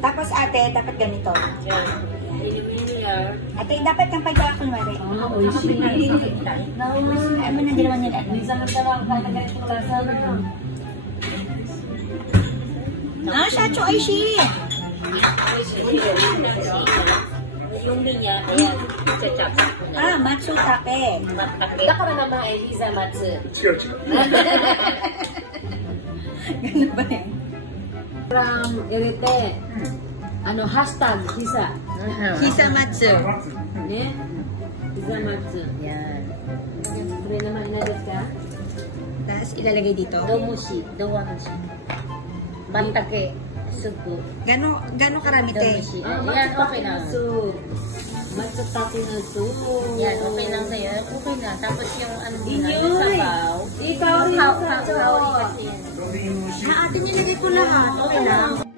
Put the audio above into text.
Tapos ate, dapat ganito. Yan. Ate, dapat kang pagkaka kunwari. Ano na dalawa niya ano? Ah, shacho aishi! Yung niya, ayan, chachap. Ah, matsutake. Daから名前リザマツ。違う違う。 Ganun ba yan? From Irete, ano, hashtag Hisa. Hisamatsu. Ne? Hisamatsu. Yan. Pre naman inagot ka? Tapos ilalagay dito. Domushi. Dowamushi. Bantake. Suku. Gano'ng karami te? Domushi. Yan, okay na. Matsutake na to. Yan, okay lang sa'yo. Okay na. Tapos yung ano din na, yung sabaw. Ikaw rin yung sabaw. Ha, ate nilagay ko lahat. Okay lang.